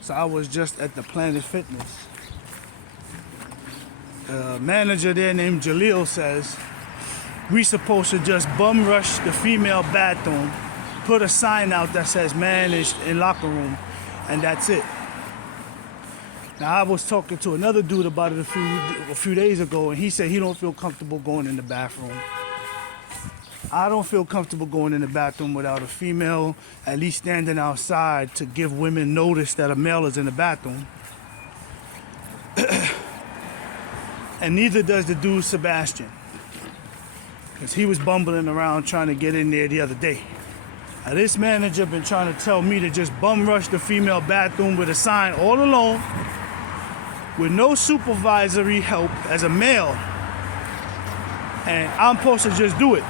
So I was just at the Planet Fitness. The manager there named Jaleel says, we supposed to just bum rush the female bathroom, put a sign out that says managed in locker room, and that's it. Now I was talking to another dude about it a few days ago, and he said he don't feel comfortable going in the bathroom. I don't feel comfortable going in the bathroom without a female at least standing outside to give women notice that a male is in the bathroom. And neither does the dude Sebastian, because he was bumbling around trying to get in there the other day. Now this manager been trying to tell me to just bum rush the female bathroom with a sign all alone, with no supervisory help as a male, and I'm supposed to just do it.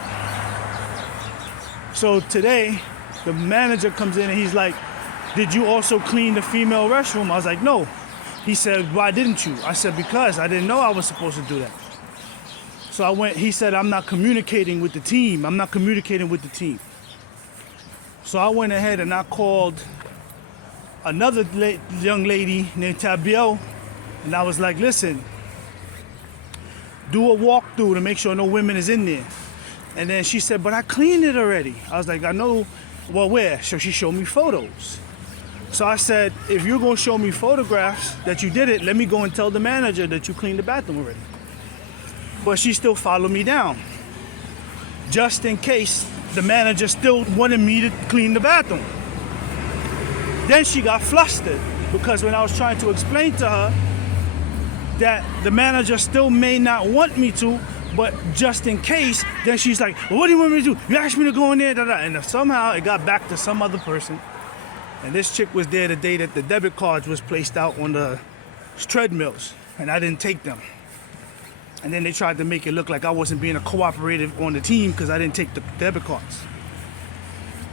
So today, the manager comes in and he's like, did you also clean the female restroom? I was like, no. He said, why didn't you? I said, because I didn't know I was supposed to do that. So I went, he said, I'm not communicating with the team. So I went ahead and I called another young lady named Tabiel, and I was like, listen, do a walkthrough to make sure no women is in there. And then she said, but I cleaned it already. I was like, I know. Well, where? So she showed me photos. So I said, if you're going to show me photographs that you did it, let me go and tell the manager that you cleaned the bathroom already. But she still followed me down, just in case the manager still wanted me to clean the bathroom. Then she got flustered, because when I was trying to explain to her that the manager still may not want me to, but just in case, then she's like, well, what do you want me to do? You asked me to go in there, and somehow it got back to some other person. And this chick was there the day that the debit cards was placed out on the treadmills, and I didn't take them. And then they tried to make it look like I wasn't being a cooperative on the team because I didn't take the debit cards.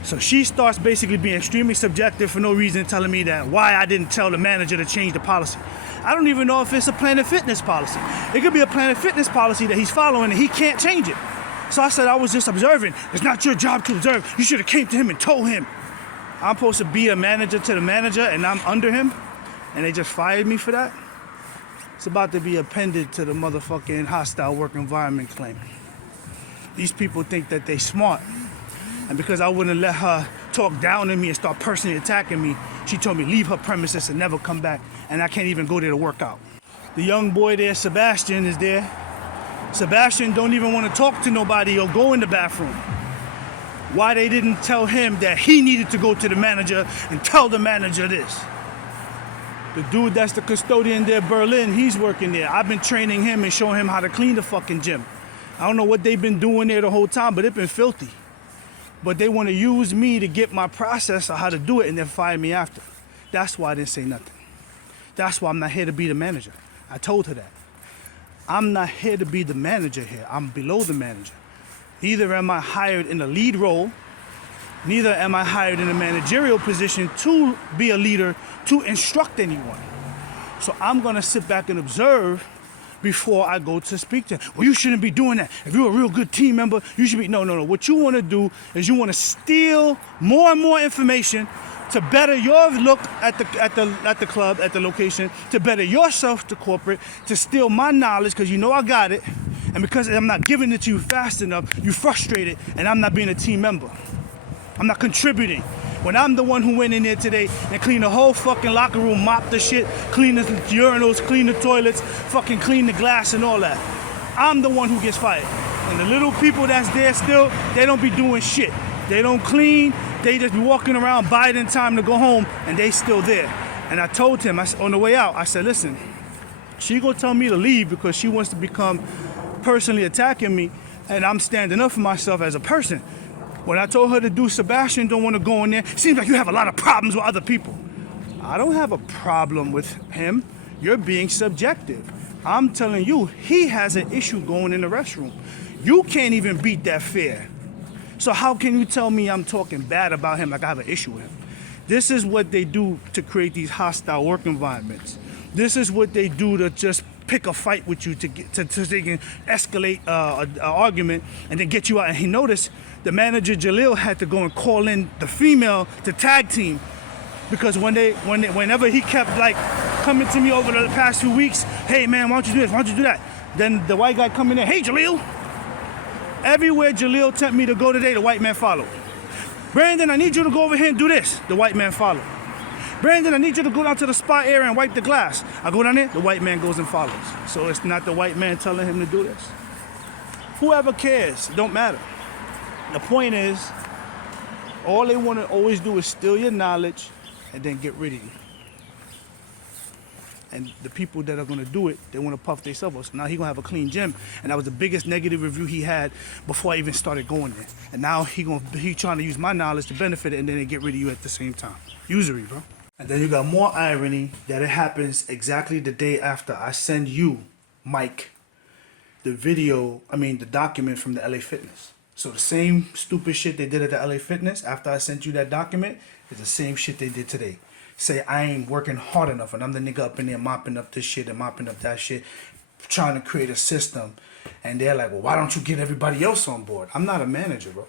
So she starts basically being extremely subjective for no reason, telling me that why I didn't tell the manager to change the policy. I don't even know if it's a Planet Fitness policy. It could be a Planet Fitness policy that he's following and he can't change it. So I said, I was just observing. It's not your job to observe. You should have came to him and told him. I'm supposed to be a manager to the manager and I'm under him, and they just fired me for that? It's about to be appended to the motherfucking hostile work environment claim. These people think that they smart. And because I wouldn't let her talk down to me and start personally attacking me, she told me leave her premises and never come back, and I can't even go there to work out. The young boy there, Sebastian, is there. Sebastian don't even want to talk to nobody or go in the bathroom. Why they didn't tell him that he needed to go to the manager and tell the manager this. The dude that's the custodian there, Berlin, he's working there. I've been training him and showing him how to clean the fucking gym. I don't know what they've been doing there the whole time, but it's been filthy. But they want to use me to get my process of how to do it and then fire me after. That's why I didn't say nothing. That's why I'm not here to be the manager. I told her that. I'm not here to be the manager here. I'm below the manager. Neither am I hired in a lead role, neither am I hired in a managerial position to be a leader, to instruct anyone. So I'm gonna sit back and observe before I go to speak to him. Well, you shouldn't be doing that. If you're a real good team member, you should be, no. What you wanna do is you wanna steal more and more information to better your look at the club, at the location, to better yourself to corporate, to steal my knowledge because you know I got it, and because I'm not giving it to you fast enough, you frustrated, and I'm not being a team member. I'm not contributing. When I'm the one who went in there today and cleaned the whole fucking locker room, mopped the shit, cleaned the urinals, cleaned the toilets, fucking cleaned the glass and all that, I'm the one who gets fired. And the little people that's there still, they don't be doing shit. They don't clean, they just be walking around biding time to go home, and they still there. And I told him, on the way out, I said, listen, she gonna tell me to leave because she wants to become personally attacking me, and I'm standing up for myself as a person. When I told her to do Sebastian don't want to go in there, seems like you have a lot of problems with other people. I don't have a problem with him. You're being subjective. I'm telling you, he has an issue going in the restroom. You can't even beat that fear. So how can you tell me I'm talking bad about him like I have an issue with him? This is what they do to create these hostile work environments. This is what they do to just pick a fight with you to they can escalate an argument and then get you out. And he noticed the manager Jaleel had to go and call in the female to tag team Because whenever he kept like coming to me over the past few weeks, hey man, why don't you do this? Why don't you do that? Then the white guy come in there, hey Jaleel. Everywhere Jaleel sent me to go today, the white man followed. Brandon, I need you to go over here and do this. The white man followed. Brandon, I need you to go down to the spa area and wipe the glass. I go down there, the white man goes and follows. So it's not the white man telling him to do this. Whoever cares, it don't matter. The point is, all they want to always do is steal your knowledge and then get rid of you. And the people that are going to do it, they want to puff themselves up. So now he's going to have a clean gym. And that was the biggest negative review he had before I even started going there. And now he trying to use my knowledge to benefit it, and then they get rid of you at the same time. Usury, bro. And then you got more irony that it happens exactly the day after I send you, Mike, the document from the LA Fitness. So the same stupid shit they did at the LA Fitness after I sent you that document is the same shit they did today. Say I ain't working hard enough, and I'm the nigga up in there mopping up this shit and mopping up that shit, trying to create a system. And they're like, well, why don't you get everybody else on board? I'm not a manager, bro.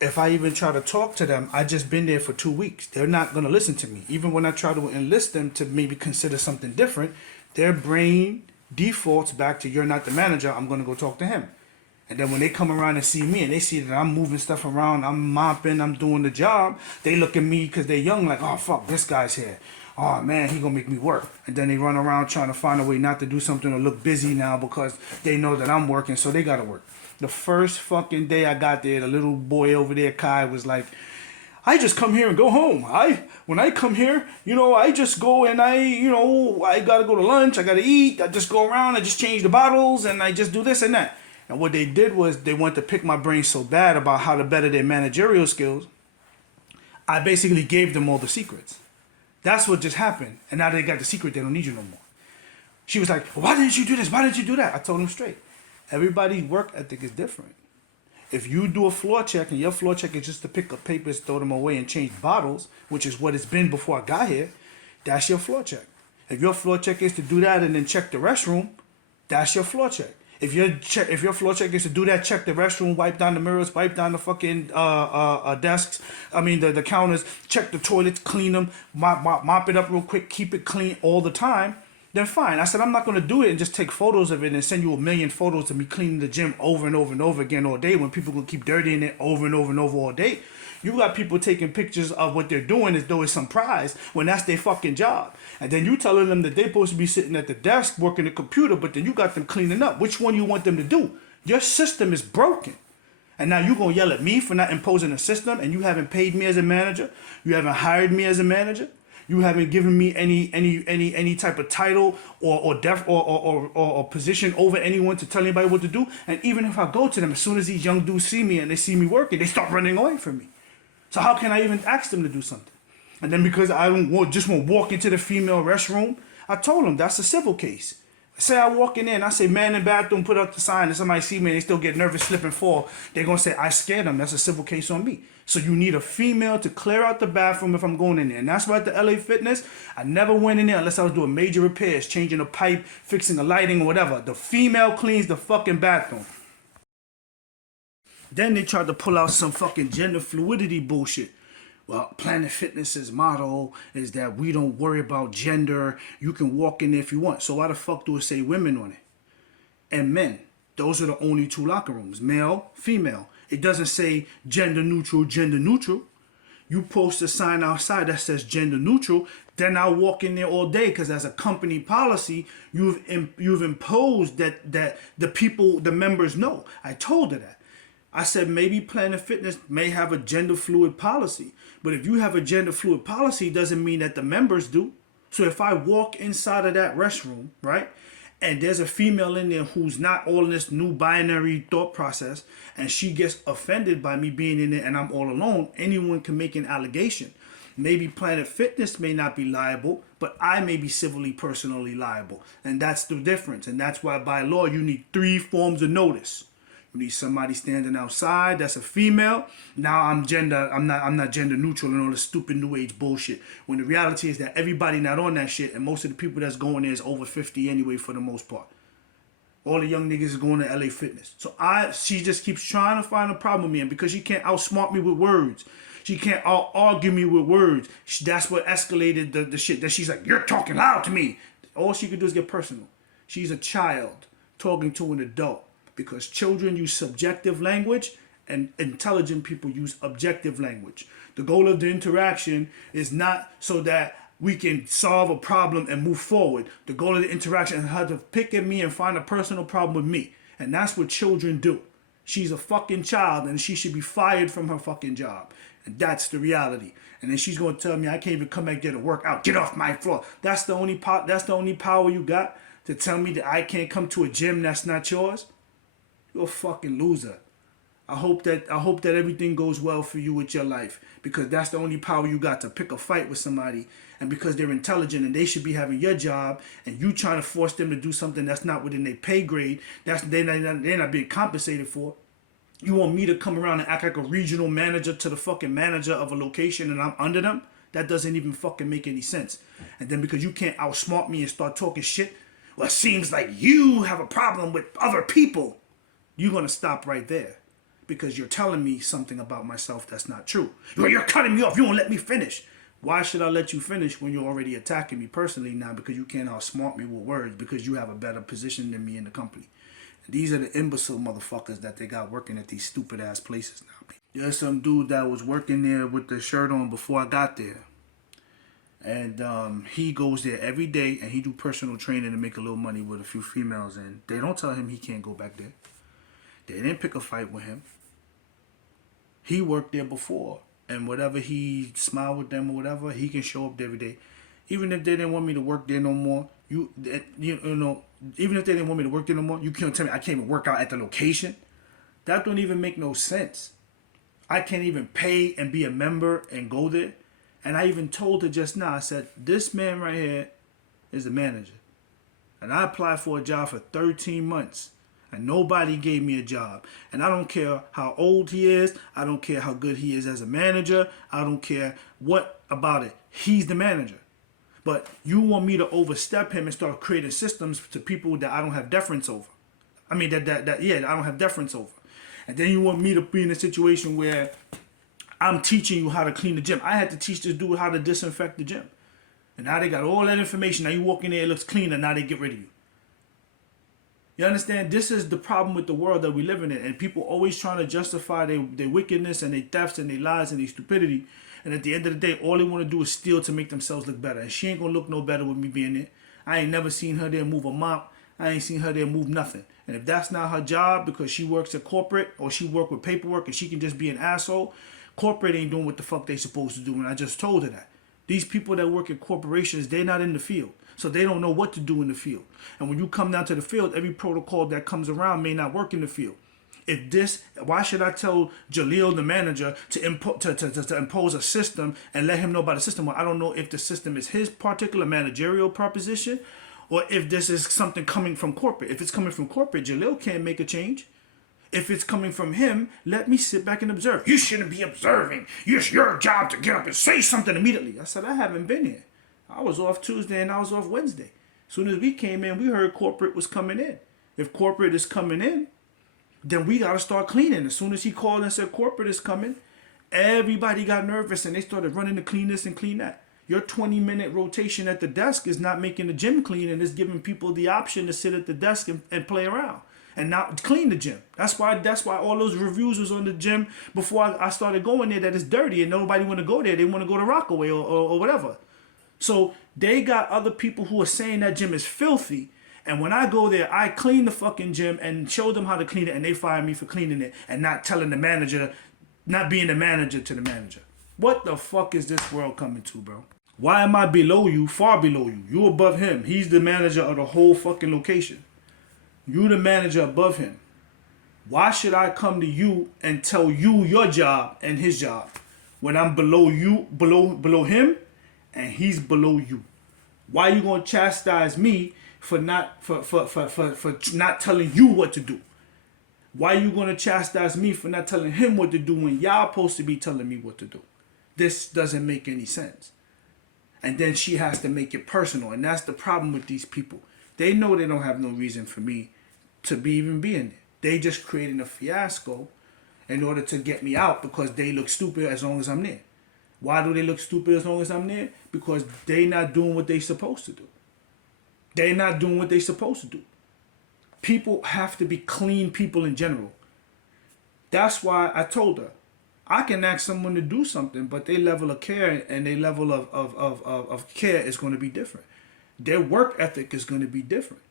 If I even try to talk to them, I just been there for 2 weeks. They're not going to listen to me. Even when I try to enlist them to maybe consider something different, their brain defaults back to, you're not the manager, I'm going to go talk to him. And then when they come around and see me and they see that I'm moving stuff around, I'm mopping, I'm doing the job, they look at me because they're young like, oh, fuck, this guy's here. Oh, man, he going to make me work. And then they run around trying to find a way not to do something or look busy now because they know that I'm working, so they got to work. The first fucking day I got there, the little boy over there, Kai, was like, I just come here and go home. When I come here, I just go and I got to go to lunch, I got to eat, I just go around, I just change the bottles, and I just do this and that. And what they did was they went to pick my brain so bad about how to better their managerial skills. I basically gave them all the secrets. That's what just happened. And now they got the secret, they don't need you no more. She was like, well, why didn't you do this? Why didn't you do that? I told them straight. Everybody's work ethic is different. If you do a floor check and your floor check is just to pick up papers, throw them away, and change bottles, which is what it's been before I got here, that's your floor check. If your floor check is to do that and then check the restroom, that's your floor check. If your floor check is to do that, check the restroom, wipe down the mirrors, wipe down the fucking desks, the counters, check the toilets, clean them, mop it up real quick, keep it clean all the time, then fine. I said, I'm not going to do it and just take photos of it and send you 1,000,000 photos of me cleaning the gym over and over and over again all day when people going to keep dirtying it over and over and over all day. You got people taking pictures of what they're doing as though it's some prize when that's their fucking job. And then you telling them that they're supposed to be sitting at the desk working the computer, but then you got them cleaning up. Which one you want them to do? Your system is broken. And now you going to yell at me for not imposing a system, and you haven't paid me as a manager. You haven't hired me as a manager. You haven't given me any type of title or position over anyone to tell anybody what to do. And even if I go to them, as soon as these young dudes see me and they see me working, they start running away from me. So how can I even ask them to do something? And then because I just want to walk into the female restroom, I told them that's a civil case. Say I walk in there and I say, man in the bathroom, put up the sign, and somebody see me and they still get nervous, slip and fall. They're going to say, I scared them. That's a civil case on me. So you need a female to clear out the bathroom if I'm going in there. And that's why at the LA Fitness, I never went in there unless I was doing major repairs, changing a pipe, fixing the lighting or whatever. The female cleans the fucking bathroom. Then they tried to pull out some fucking gender fluidity bullshit. Well, Planet Fitness's motto is that we don't worry about gender. You can walk in there if you want. So why the fuck do it say women on it? And men. Those are the only two locker rooms. Male, female. It doesn't say gender neutral, gender neutral. You post a sign outside that says gender neutral, then I'll walk in there all day because as a company policy, you've imposed that the members know. I told her that. I said maybe Planet Fitness may have a gender fluid policy, but if you have a gender fluid policy, it doesn't mean that the members do. So if I walk inside of that restroom, right, and there's a female in there who's not all in this new binary thought process, and she gets offended by me being in there and I'm all alone, anyone can make an allegation. Maybe Planet Fitness may not be liable, but I may be civilly, personally liable. And that's the difference. And that's why by law, you need 3 forms of notice. You need somebody standing outside that's a female. Now I'm not gender neutral and all this stupid new age bullshit. When the reality is that everybody not on that shit, and most of the people that's going there is over 50 anyway for the most part. All the young niggas is going to LA Fitness. So she just keeps trying to find a problem with me, and because she can't outsmart me with words, She can't argue me with words. That's what escalated the shit. That she's like, you're talking loud to me. All she could do is get personal. She's a child talking to an adult because children use subjective language and intelligent people use objective language. The goal of the interaction is not so that we can solve a problem and move forward. The goal of the interaction is how to pick at me and find a personal problem with me. And that's what children do. She's a fucking child and she should be fired from her fucking job. And that's the reality. And then she's going to tell me I can't even come back there to work out. Get off my floor. That's the only power you got to tell me that I can't come to a gym that's not yours? You're a fucking loser. I hope that everything goes well for you with your life, because that's the only power you got to pick a fight with somebody, and because they're intelligent and they should be having your job, and you trying to force them to do something that's not within their pay grade, they're not being compensated for. You want me to come around and act like a regional manager to the fucking manager of a location and I'm under them? That doesn't even fucking make any sense. And then because you can't outsmart me and start talking shit, well, it seems like you have a problem with other people. You're going to stop right there because you're telling me something about myself that's not true. You're cutting me off. You won't let me finish. Why should I let you finish when you're already attacking me personally now because you can't outsmart me with words because you have a better position than me in the company? These are the imbecile motherfuckers that they got working at these stupid ass places now. There's some dude that was working there with the shirt on before I got there. And he goes there every day and he do personal training to make a little money with a few females. And they don't tell him he can't go back there. They didn't pick a fight with him. He worked there before. And whatever he smiled with them or whatever, he can show up every day. Even if they didn't want me to work there no more, you know, even if they didn't want me to work there no more, you can't tell me I can't even work out at the location. That don't even make no sense. I can't even pay and be a member and go there. And I even told her just now, I said, this man right here is the manager. And I applied for a job for 13 months. And nobody gave me a job. And I don't care how old he is. I don't care how good he is as a manager. I don't care what about it. He's the manager. But you want me to overstep him and start creating systems to people that I don't have deference over. I mean, I don't have deference over. And then you want me to be in a situation where I'm teaching you how to clean the gym. I had to teach this dude how to disinfect the gym. And now they got all that information. Now you walk in there, it looks clean, and now they get rid of you. You understand? This is the problem with the world that we live in. And people always trying to justify their wickedness and their thefts and their lies and their stupidity. And at the end of the day, all they want to do is steal to make themselves look better. And she ain't going to look no better with me being there. I ain't never seen her there move a mop. I ain't seen her there move nothing. And if that's not her job because she works at corporate or she work with paperwork and she can just be an asshole, corporate ain't doing what the fuck they supposed to do. And I just told her that. These people that work in corporations, they're not in the field. So they don't know what to do in the field. And when you come down to the field, every protocol that comes around may not work in the field. Why should I tell Jaleel, the manager, to impose a system and let him know about the system? Well, I don't know if the system is his particular managerial proposition or if this is something coming from corporate. If it's coming from corporate, Jaleel can't make a change. If it's coming from him, let me sit back and observe. You shouldn't be observing. It's your job to get up and say something immediately. I said, I haven't been here. I was off Tuesday and I was off Wednesday. As soon as we came in, we heard corporate was coming in. If corporate is coming in, then we got to start cleaning. As soon as he called and said corporate is coming, everybody got nervous and they started running to clean this and clean that. Your 20-minute rotation at the desk is not making the gym clean, and it's giving people the option to sit at the desk and play around and not clean the gym. That's why all those reviews was on the gym before I started going there that it's dirty and nobody want to go there. They want to go to Rockaway or whatever. So they got other people who are saying that gym is filthy. And when I go there, I clean the fucking gym and show them how to clean it, and they fire me for cleaning it and not telling the manager, not being the manager to the manager. What the fuck is this world coming to, bro? Why am I below you, far below you? You above him. He's the manager of the whole fucking location. You the manager above him. Why should I come to you and tell you your job and his job when I'm below you, below him, and he's below you? Why you gonna chastise me for not telling you what to do? Why you gonna chastise me for not telling him what to do when y'all supposed to be telling me what to do? This doesn't make any sense. And then she has to make it personal, and that's the problem with these people. They know they don't have no reason for me to be even being there. They just creating a fiasco, in order to get me out because they look stupid as long as I'm there. Why do they look stupid as long as I'm there? Because they not doing what they supposed to do. They're not doing what they supposed to do. People have to be clean people in general. That's why I told her, I can ask someone to do something, but their level of care and their level of care is going to be different. Their work ethic is going to be different.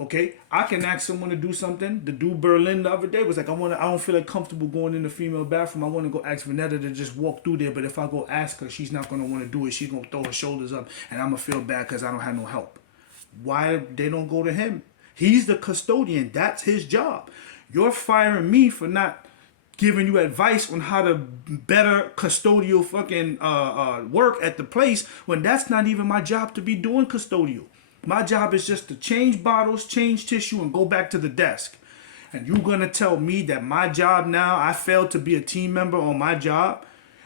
Okay, I can ask someone to do something. The dude Berlin the other day was like, I don't feel like comfortable going in the female bathroom. I want to go ask Vanetta to just walk through there. But if I go ask her, she's not going to want to do it. She's going to throw her shoulders up, and I'm going to feel bad because I don't have no help. Why they don't go to him? He's the custodian. That's his job. You're firing me for not giving you advice on how to better custodial fucking work at the place when that's not even my job to be doing custodial. My job is just to change bottles, change tissue, and go back to the desk. And you're going to tell me that my job now, I failed to be a team member on my job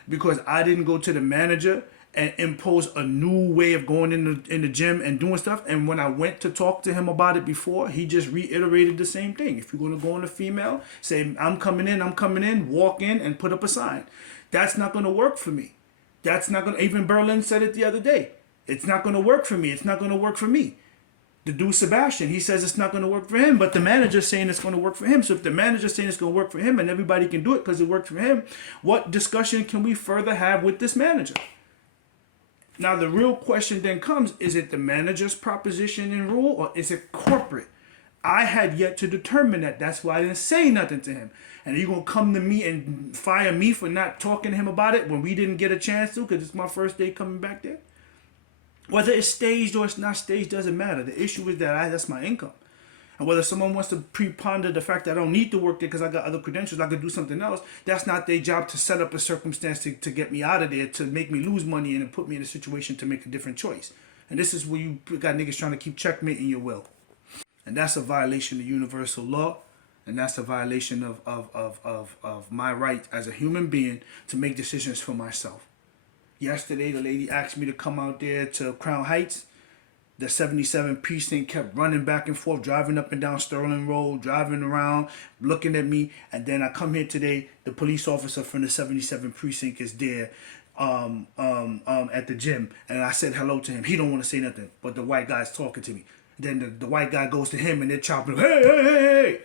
because I didn't go to the manager and impose a new way of going in the gym and doing stuff. And when I went to talk to him about it before, he just reiterated the same thing. If you're going to go on the female, say, I'm coming in, walk in and put up a sign. That's not going to work for me. That's not going to, even Berlin said it the other day. It's not going to work for me. It's not going to work for me. The dude Sebastian, he says it's not going to work for him, but the manager's saying it's going to work for him. So if the manager's saying it's going to work for him and everybody can do it because it worked for him, what discussion can we further have with this manager? Now, the real question then comes, is it the manager's proposition and rule or is it corporate? I had yet to determine that. That's why I didn't say nothing to him. And you're going to come to me and fire me for not talking to him about it when we didn't get a chance to because it's my first day coming back there? Whether it's staged or it's not staged doesn't matter. The issue is that that's my income. And whether someone wants to preponder the fact that I don't need to work there because I got other credentials, I could do something else, that's not their job to set up a circumstance to get me out of there, to make me lose money and put me in a situation to make a different choice. And this is where you got niggas trying to keep checkmating your will. And that's a violation of universal law. And that's a violation of my right as a human being to make decisions for myself. Yesterday, the lady asked me to come out there to Crown Heights. The 77 precinct kept running back and forth, driving up and down Sterling Road, driving around, looking at me. And then I come here today, the police officer from the 77 precinct is there at the gym. And I said hello to him. He don't want to say nothing, but the white guy's talking to me. Then the white guy goes to him and they're chopping, hey, hey, hey, hey.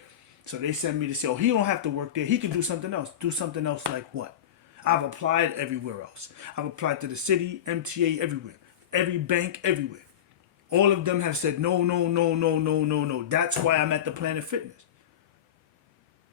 So they send me to say, oh, he don't have to work there. He can do something else. Do something else like what? I've applied everywhere else. I've applied to the city, MTA, everywhere. Every bank, everywhere. All of them have said, no, no, no, no, no, no, no. That's why I'm at the Planet Fitness.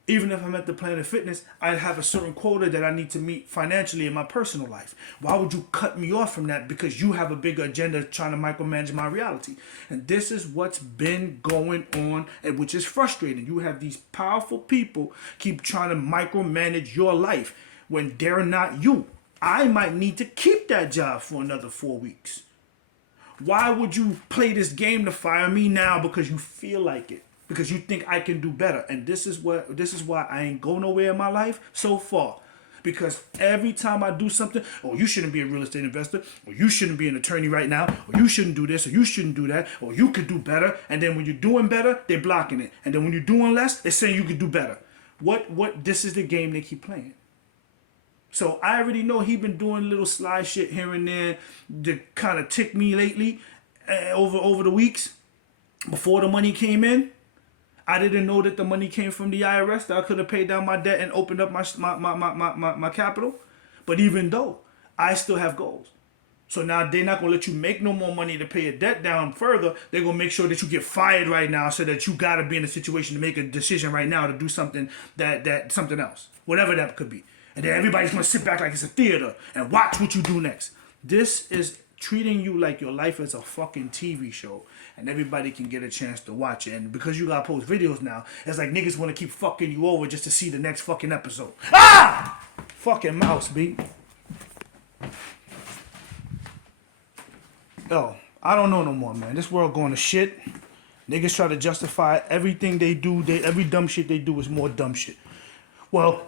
Even if I'm at the Planet Fitness, I have a certain quota that I need to meet financially in my personal life. Why would you cut me off from that? Because you have a bigger agenda trying to micromanage my reality. And this is what's been going on, and which is frustrating. You have these powerful people keep trying to micromanage your life when they're not you. I might need to keep that job for another 4 weeks. Why would you play this game to fire me now because you feel like it? Because you think I can do better. And this is why I ain't go nowhere in my life so far. Because every time I do something, oh, you shouldn't be a real estate investor, or you shouldn't be an attorney right now, or you shouldn't do this, or you shouldn't do that, or you could do better. And then when you're doing better, they're blocking it. And then when you're doing less, they're saying you could do better. This is the game they keep playing. So I already know he been doing little sly shit here and there to kind of tick me lately over the weeks before the money came in. I didn't know that the money came from the IRS, that I could have paid down my debt and opened up my capital. But even though, I still have goals. So now they're not going to let you make no more money to pay your debt down further. They're going to make sure that you get fired right now so that you got to be in a situation to make a decision right now to do something that something else, whatever that could be. And then everybody's going to sit back like it's a theater and watch what you do next. This is treating you like your life is a fucking TV show. And everybody can get a chance to watch it. And because you got to post videos now, it's like niggas want to keep fucking you over just to see the next fucking episode. Ah! Fucking mouse, B. Yo, I don't know no more, man. This world going to shit. Niggas try to justify everything they do. Every dumb shit they do is more dumb shit. Well,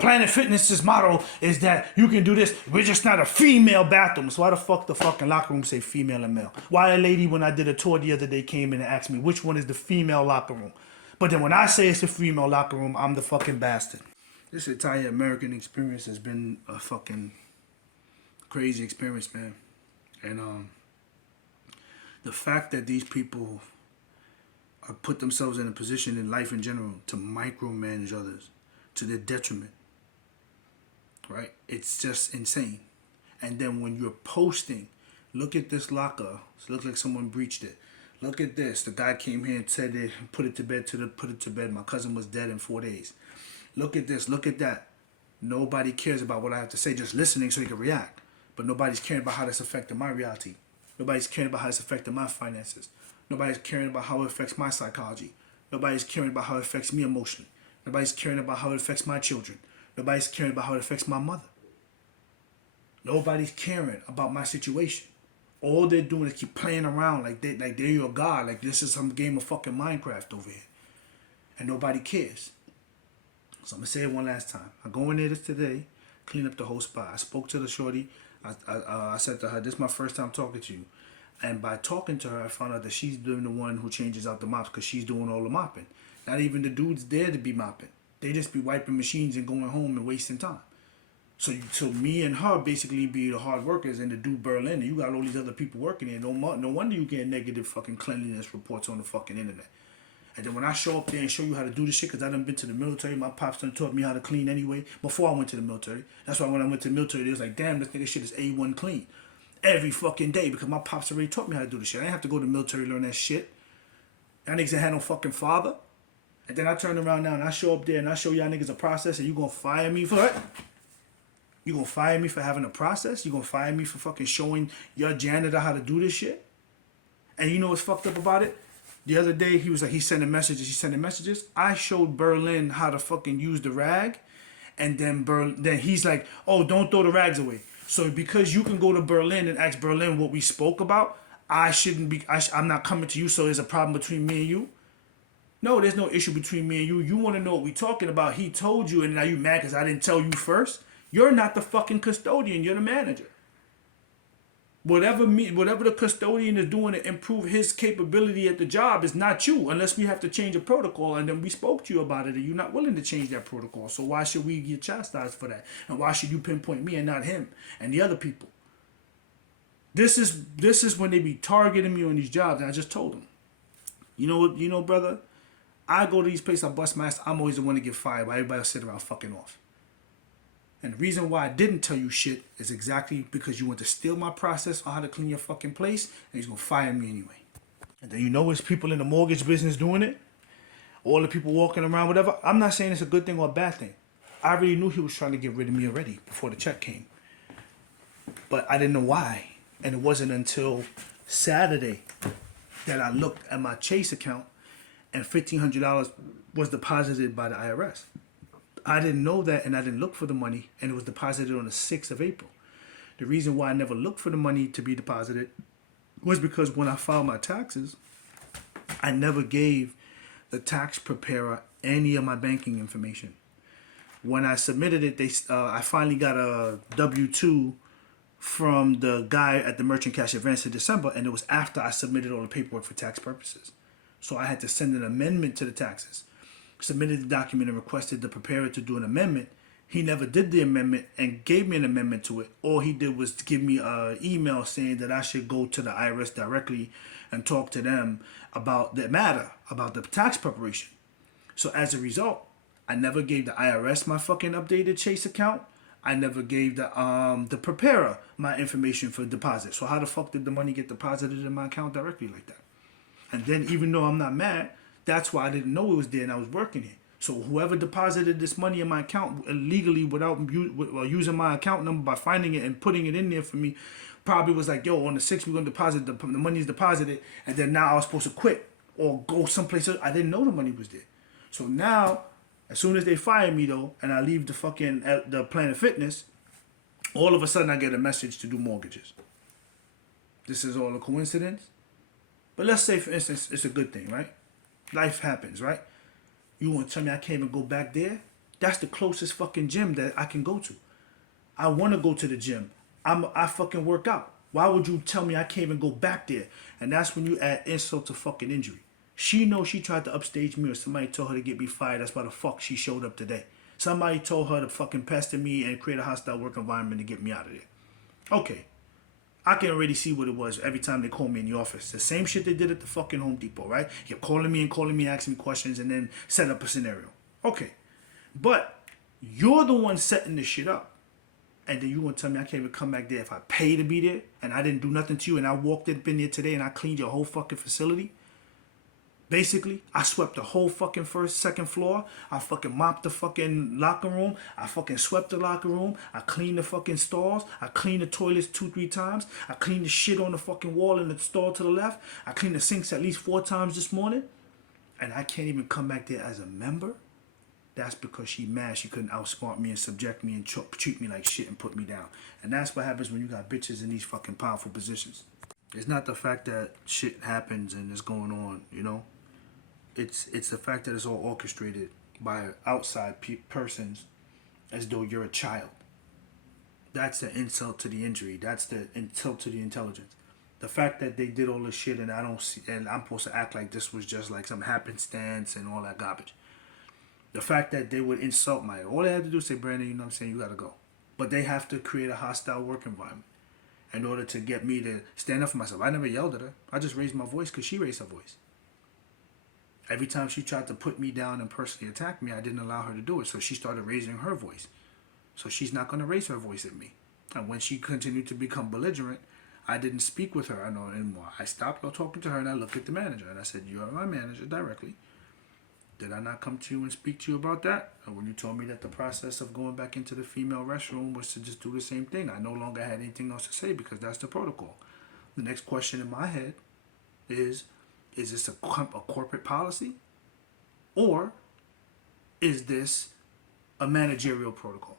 Planet Fitness's motto is that you can do this. We're just not a female bathroom. So why the fuck the fucking locker room say female and male? Why a lady, when I did a tour the other day, came in and asked me which one is the female locker room? But then when I say it's a female locker room, I'm the fucking bastard. This entire American experience has been a fucking crazy experience, man. And the fact that these people are put themselves in a position in life in general to micromanage others to their detriment, right? It's just insane. And then when you're posting, look at this locker. It looks like someone breached it. Look at this. The guy came here and said they put it to bed. My cousin was dead in 4 days. Look at this. Look at that. Nobody cares about what I have to say, just listening so they can react. But nobody's caring about how this affected my reality. Nobody's caring about how it's affected my finances. Nobody's caring about how it affects my psychology. Nobody's caring about how it affects me emotionally. Nobody's caring about how it affects my children. Nobody's caring about how it affects my mother. Nobody's caring about my situation. All they're doing is keep playing around like they're your god, like this is some game of fucking Minecraft over here. And nobody cares. So I'm gonna say it one last time. I go in there today, clean up the whole spot. I spoke to the shorty. I said to her, this is my first time talking to you. And by talking to her, I found out that she's been the one who changes out the mops because she's doing all the mopping. Not even the dudes there to be mopping. They just be wiping machines and going home and wasting time. So me and her basically be the hard workers and the dude Berlin. And you got all these other people working there. No wonder you get negative fucking cleanliness reports on the fucking internet. And then when I show up there and show you how to do this shit, because I done been to the military, my pops done taught me how to clean anyway before I went to the military. That's why when I went to the military, they was like, damn, this nigga shit is A1 clean. Every fucking day, because my pops already taught me how to do this shit. I didn't have to go to the military to learn that shit. Y'all niggas ain't had no fucking father. And then I turn around now and I show up there and I show y'all niggas a process and you gonna fire me for it? You gonna fire me for having a process? You gonna fire me for fucking showing your janitor how to do this shit? And you know what's fucked up about it? The other day he was like, he's sending messages. I showed Berlin how to fucking use the rag. And then he's like, oh, don't throw the rags away. So because you can go to Berlin and ask Berlin what we spoke about, I'm not coming to you, so there's a problem between me and you? No, there's no issue between me and you. You want to know what we talking about. He told you, and now you mad because I didn't tell you first? You're not the fucking custodian. You're the manager. Whatever the custodian is doing to improve his capability at the job is not you, unless we have to change a protocol, and then we spoke to you about it, and you're not willing to change that protocol. So why should we get chastised for that? And why should you pinpoint me and not him and the other people? This is when they be targeting me on these jobs, and I just told them, you know what, brother? I go to these places, I bust my ass, I'm always the one to get fired while everybody else sit around fucking off. And the reason why I didn't tell you shit is exactly because you want to steal my process on how to clean your fucking place, and he's gonna fire me anyway. And then you know it's people in the mortgage business doing it? All the people walking around, whatever. I'm not saying it's a good thing or a bad thing. I already knew he was trying to get rid of me already before the check came. But I didn't know why. And it wasn't until Saturday that I looked at my Chase account and $1,500 was deposited by the IRS. I didn't know that, and I didn't look for the money, and it was deposited on the 6th of April. The reason why I never looked for the money to be deposited was because when I filed my taxes, I never gave the tax preparer any of my banking information. When I submitted it, I finally got a W-2 from the guy at the Merchant Cash Advance in December, and it was after I submitted all the paperwork for tax purposes. So I had to send an amendment to the taxes. Submitted the document and requested the preparer to do an amendment. He never did the amendment and gave me an amendment to it. All he did was give me an email saying that I should go to the IRS directly and talk to them about the matter, about the tax preparation. So as a result, I never gave the IRS my fucking updated Chase account. I never gave the preparer my information for deposit. So how the fuck did the money get deposited in my account directly like that? And then even though I'm not mad, that's why I didn't know it was there and I was working here. So whoever deposited this money in my account illegally without using my account number by finding it and putting it in there for me probably was like, yo, on the 6th we're going to deposit, the money's deposited, and then now I was supposed to quit or go someplace else. I didn't know the money was there. So now, as soon as they fire me though, and I leave the fucking the Planet Fitness, all of a sudden I get a message to do mortgages. This is all a coincidence? But let's say, for instance, it's a good thing, right? Life happens, right? You want to tell me I can't even go back there? That's the closest fucking gym that I can go to. I want to go to the gym. I fucking work out. Why would you tell me I can't even go back there? And that's when you add insult to fucking injury. She knows she tried to upstage me or somebody told her to get me fired. That's why the fuck she showed up today. Somebody told her to fucking pester me and create a hostile work environment to get me out of there. Okay. I can already see what it was every time they call me in the office. The same shit they did at the fucking Home Depot, right? You're calling me, asking me questions, and then set up a scenario. Okay. But you're the one setting this shit up. And then you want to tell me I can't even come back there if I pay to be there and I didn't do nothing to you and I walked up in there today and I cleaned your whole fucking facility? Basically, I swept the whole fucking second floor. I fucking mopped the fucking locker room. I fucking swept the locker room. I cleaned the fucking stalls. I cleaned the toilets 2-3 times. I cleaned the shit on the fucking wall in the stall to the left. I cleaned the sinks at least 4 times this morning. And I can't even come back there as a member? That's because she mad she couldn't outsmart me and subject me and treat me like shit and put me down. And that's what happens when you got bitches in these fucking powerful positions. It's not the fact that shit happens and it's going on, you know? It's the fact that it's all orchestrated by outside persons as though you're a child. That's the insult to the injury. That's the insult to the intelligence. The fact that they did all this shit and I don't see, and I'm supposed to act like this was just like some happenstance and all that garbage. The fact that they would insult all they have to do is say, Brandon, you know what I'm saying, you gotta go. But they have to create a hostile work environment in order to get me to stand up for myself. I never yelled at her. I just raised my voice because she raised her voice. Every time she tried to put me down and personally attack me, I didn't allow her to do it. So she started raising her voice. So she's not going to raise her voice at me. And when she continued to become belligerent, I didn't speak with her anymore. I stopped talking to her and I looked at the manager. And I said, you are my manager directly. Did I not come to you and speak to you about that? And when you told me that the process of going back into the female restroom was to just do the same thing, I no longer had anything else to say because that's the protocol. The next question in my head is this a corporate policy? Or is this a managerial protocol?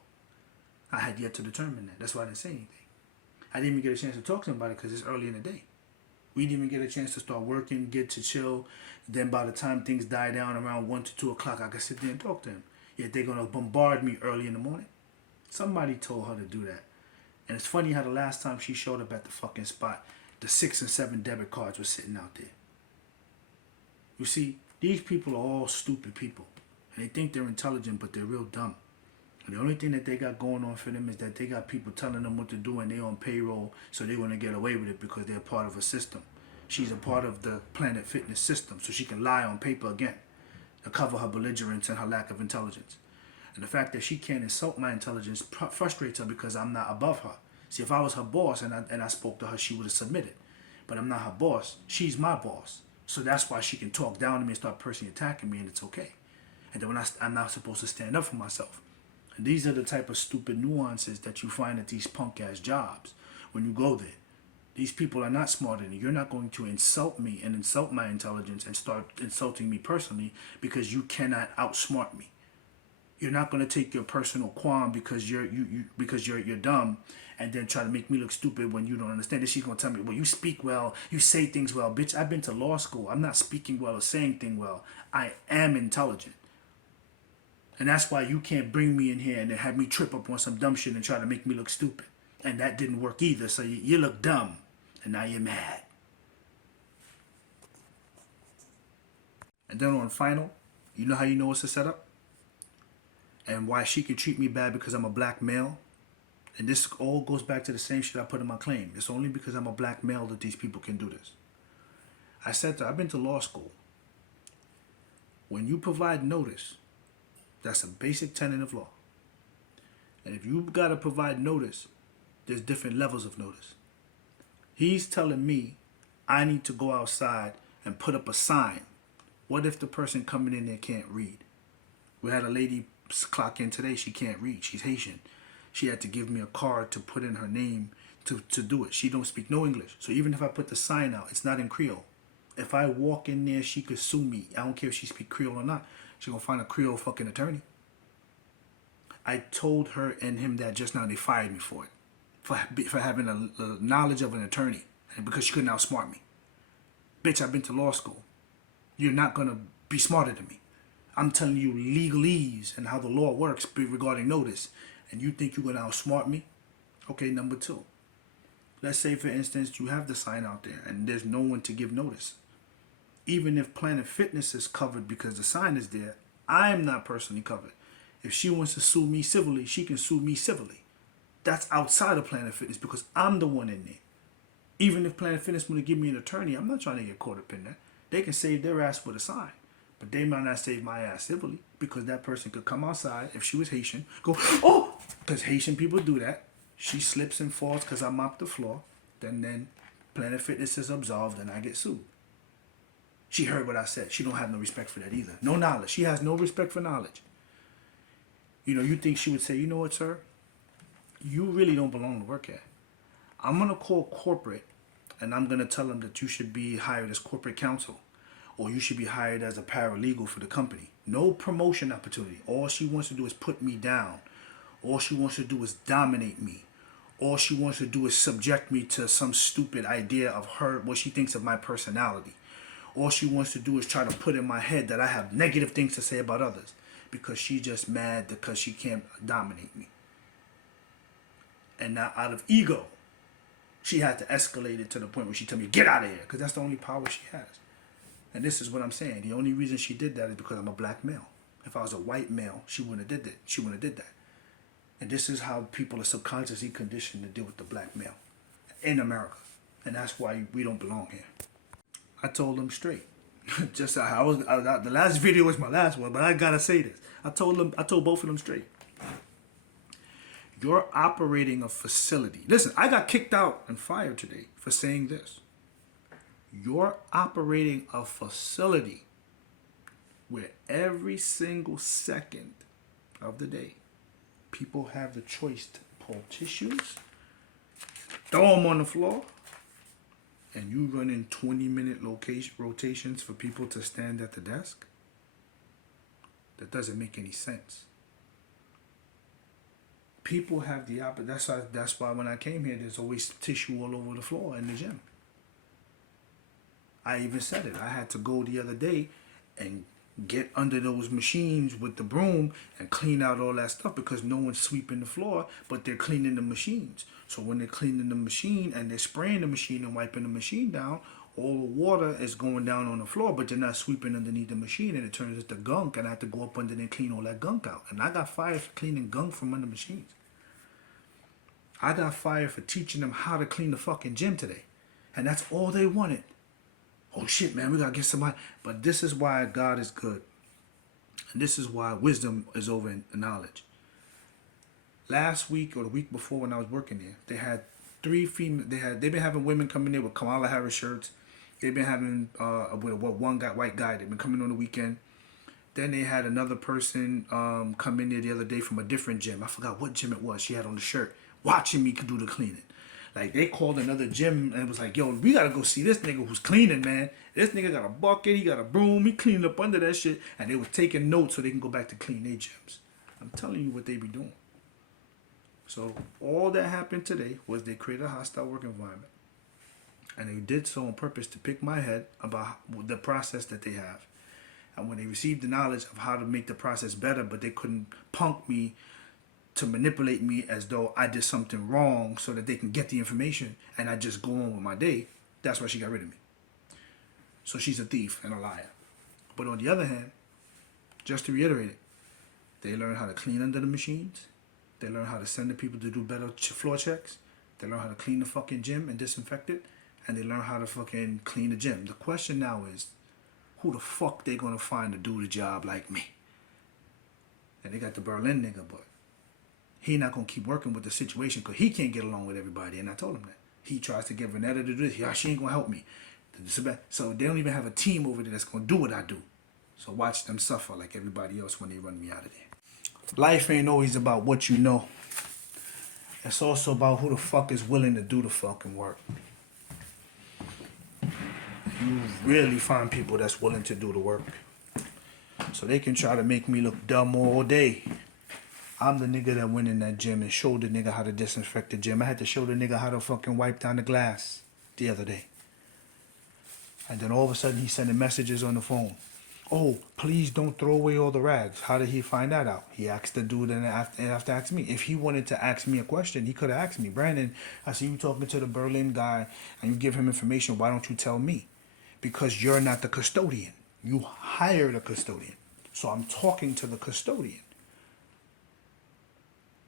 I had yet to determine that. That's why I didn't say anything. I didn't even get a chance to talk to anybody because it's early in the day. We didn't even get a chance to start working, get to chill. Then by the time things die down around 1 to 2 o'clock, I could sit there and talk to them. Yet they're going to bombard me early in the morning. Somebody told her to do that. And it's funny how the last time she showed up at the fucking spot, the 6 and 7 debit cards were sitting out there. You see, these people are all stupid people. And they think they're intelligent, but they're real dumb. And the only thing that they got going on for them is that they got people telling them what to do and they're on payroll, so they want to get away with it because they're part of a system. She's a part of the Planet Fitness system, so she can lie on paper again to cover her belligerence and her lack of intelligence. And the fact that she can't insult my intelligence frustrates her because I'm not above her. See, if I was her boss and I spoke to her, she would have submitted. But I'm not her boss. She's my boss. So that's why she can talk down to me and start personally attacking me, and it's okay. And then when I'm not supposed to stand up for myself. And these are the type of stupid nuances that you find at these punk-ass jobs when you go there. These people are not smarter than you. You're not going to insult me and insult my intelligence and start insulting me personally because you cannot outsmart me. You're not going to take your personal qualm because you're dumb and then try to make me look stupid when you don't understand it. She's going to tell me, well, you speak well, you say things well. Bitch, I've been to law school. I'm not speaking well or saying things well. I am intelligent. And that's why you can't bring me in here and then have me trip up on some dumb shit and try to make me look stupid. And that didn't work either, so you look dumb. And now you're mad. And then on final, you know how you know it's a setup? And why she can treat me bad because I'm a black male? And this all goes back to the same shit I put in my claim. It's only because I'm a black male that these people can do this. I said I've been to law school. When you provide notice, that's a basic tenet of law. And if you've got to provide notice, there's different levels of notice. He's telling me I need to go outside and put up a sign. What if the person coming in there can't read? We had a lady clock in today. She can't read. She's Haitian. She had to give me a card to put in her name to do it. She don't speak no English. So even if I put the sign out, it's not in Creole. If I walk in there, she could sue me. I don't care if she speak Creole or not. She's going to find a Creole fucking attorney. I told her and him that just now. They fired me for it. For having a knowledge of an attorney. And because she couldn't outsmart me. Bitch, I've been to law school. You're not going to be smarter than me. I'm telling you legalese and how the law works regarding notice. And you think you're going to outsmart me? Okay, number 2. Let's say, for instance, you have the sign out there and there's no one to give notice. Even if Planet Fitness is covered because the sign is there, I'm not personally covered. If she wants to sue me civilly, she can sue me civilly. That's outside of Planet Fitness because I'm the one in there. Even if Planet Fitness want to give me an attorney, I'm not trying to get caught up in that. They can save their ass with a sign. But they might not save my ass civilly because that person could come outside, if she was Haitian, go, oh! Because Haitian people do that. She slips and falls because I mopped the floor. Then Planet Fitness is absolved and I get sued. She heard what I said. She don't have no respect for that either. No knowledge. She has no respect for knowledge. You know, you think she would say, you know what, sir? You really don't belong to work here. I'm going to call corporate and I'm going to tell them that you should be hired as corporate counsel or you should be hired as a paralegal for the company. No promotion opportunity. All she wants to do is put me down. All she wants to do is dominate me. All she wants to do is subject me to some stupid idea of her, what she thinks of my personality. All she wants to do is try to put in my head that I have negative things to say about others because she's just mad because she can't dominate me. And now out of ego, she had to escalate it to the point where she told me, get out of here, because that's the only power she has. And this is what I'm saying. The only reason she did that is because I'm a black male. If I was a white male, she wouldn't have did that. She wouldn't have did that. And this is how people are subconsciously conditioned to deal with the black male in America. And that's why we don't belong here. I told them straight. Just the last video was my last one, but I gotta say this. I told both of them straight. You're operating a facility. Listen, I got kicked out and fired today for saying this. You're operating a facility where every single second of the day, people have the choice to pull tissues, throw them on the floor, and you run in 20-minute rotations for people to stand at the desk. That doesn't make any sense. People have the opposite. That's why when I came here, there's always tissue all over the floor in the gym. I even said it. I had to go the other day and get under those machines with the broom and clean out all that stuff because no one's sweeping the floor, but they're cleaning the machines. So when they're cleaning the machine and they're spraying the machine and wiping the machine down, all the water is going down on the floor, but they're not sweeping underneath the machine and it turns into gunk and I have to go up under there and clean all that gunk out. And I got fired for cleaning gunk from under machines. I got fired for teaching them how to clean the fucking gym today. And that's all they wanted. Oh shit, man, we gotta get somebody. But this is why God is good. And this is why wisdom is over knowledge. Last week or the week before when I was working there, they had they've been having women come in there with Kamala Harris shirts. They've been having white guy, they've been coming on the weekend. Then they had another person come in there the other day from a different gym. I forgot what gym it was. She had on the shirt, watching me do the cleaning. Like, they called another gym and was like, yo, we gotta go see this nigga who's cleaning, man. This nigga got a bucket, he got a broom, he cleaned up under that shit. And they was taking notes so they can go back to clean their gyms. I'm telling you what they be doing. So all that happened today was they created a hostile work environment. And they did so on purpose to pick my head about the process that they have. And when they received the knowledge of how to make the process better, but they couldn't punk me to manipulate me as though I did something wrong so that they can get the information and I just go on with my day, that's why she got rid of me. So she's a thief and a liar. But on the other hand, just to reiterate it, they learn how to clean under the machines. They learn how to send the people to do better floor checks. They learn how to clean the fucking gym and disinfect it. And they learn how to fucking clean the gym. The question now is, who the fuck they gonna find to do the job like me? And they got the Berlin nigga, but he not gonna keep working with the situation because he can't get along with everybody. And I told him that. He tries to get Vanetta to do this. Yeah, she ain't gonna help me. So they don't even have a team over there that's gonna do what I do. So watch them suffer like everybody else when they run me out of there. Life ain't always about what you know. It's also about who the fuck is willing to do the fucking work. You really find people that's willing to do the work. So they can try to make me look dumb all day. I'm the nigga that went in that gym and showed the nigga how to disinfect the gym. I had to show the nigga how to fucking wipe down the glass the other day. And then all of a sudden he's sending messages on the phone. Oh, please don't throw away all the rags. How did he find that out? He asked the dude and after asked me. If he wanted to ask me a question, he could have asked me. Brandon, I see you talking to the Berlin guy and you give him information. Why don't you tell me? Because you're not the custodian. You hired a custodian. So I'm talking to the custodian.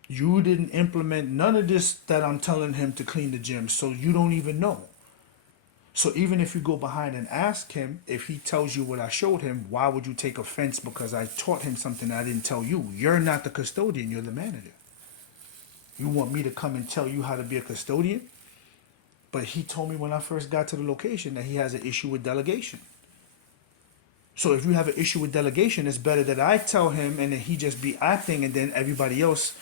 You didn't implement none of this that I'm telling him to clean the gym, so you don't even know. So even if you go behind and ask him, if he tells you what I showed him, why would you take offense because I taught him something I didn't tell you? You're not the custodian, you're the manager. You want me to come and tell you how to be a custodian? But he told me when I first got to the location that he has an issue with delegation. So if you have an issue with delegation, it's better that I tell him and then he just be acting and then everybody else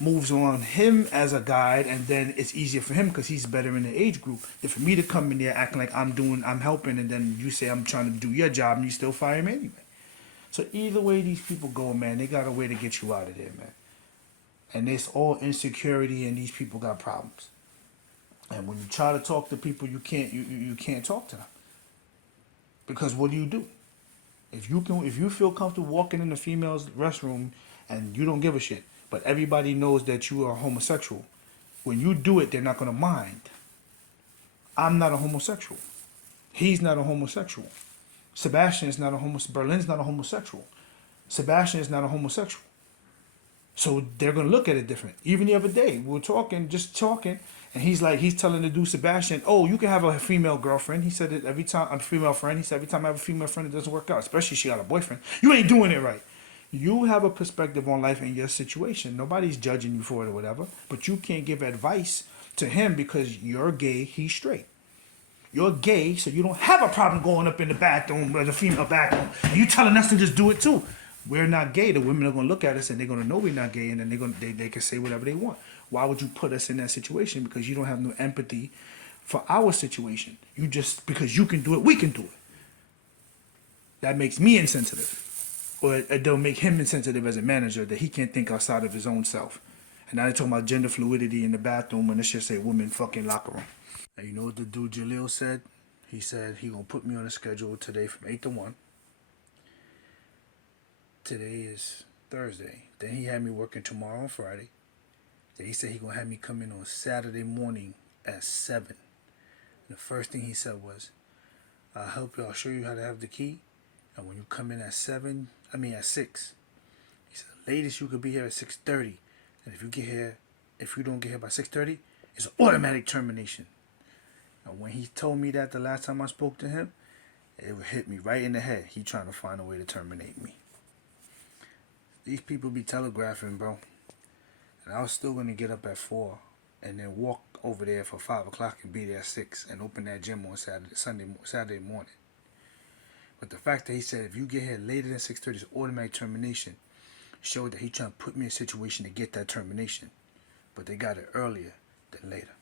moves on him as a guide, and then it's easier for him because he's better in the age group than for me to come in there acting like I'm helping, and then you say I'm trying to do your job and you still fire me anyway. So either way these people go, man, they got a way to get you out of there, man. And it's all insecurity, and these people got problems. And when you try to talk to people, you can't talk to them because what do? If you feel comfortable walking in the female's restroom and you don't give a shit, but everybody knows that you are homosexual, when you do it, they're not gonna mind. I'm not a homosexual. He's not a homosexual. Sebastian is not a homosexual. Berlin's not a homosexual. Sebastian is not a homosexual. So they're gonna look at it different. Even the other day, we were just talking, and he's telling the dude Sebastian, "Oh, you can have a female girlfriend." He said it every time. A female friend. He said every time I have a female friend, it doesn't work out. Especially if she got a boyfriend. You ain't doing it right. You have a perspective on life and your situation. Nobody's judging you for it or whatever. But you can't give advice to him because you're gay. He's straight. You're gay, so you don't have a problem going up in the bathroom or the female bathroom. And you telling us to just do it too. We're not gay. The women are gonna look at us and they're gonna know we're not gay, and then they can say whatever they want. Why would you put us in that situation? Because you don't have no empathy for our situation. You just because you can do it, we can do it. That makes me insensitive. Or it don't make him insensitive as a manager that he can't think outside of his own self. And now they're talking about gender fluidity in the bathroom when it's just a woman fucking locker room. And you know what the dude Jaleel said? He said he gonna put me on a schedule today from 8 to 1. Today is Thursday. Then he had me working tomorrow and Friday. Then he said he gonna have me come in on Saturday morning at 7. And the first thing he said was, I'll show you how to have the key. And when you come in at 6. He said, the latest you could be here at 6:30. And if you don't get here by 6:30, it's an automatic termination. And when he told me that the last time I spoke to him, it hit me right in the head. He trying to find a way to terminate me. These people be telegraphing, bro. And I was still going to get up at 4 and then walk over there for 5 o'clock and be there at 6 and open that gym on Saturday morning. But the fact that he said if you get here later than 6:30, it's automatic termination, showed that he trying to put me in a situation to get that termination. But they got it earlier than later.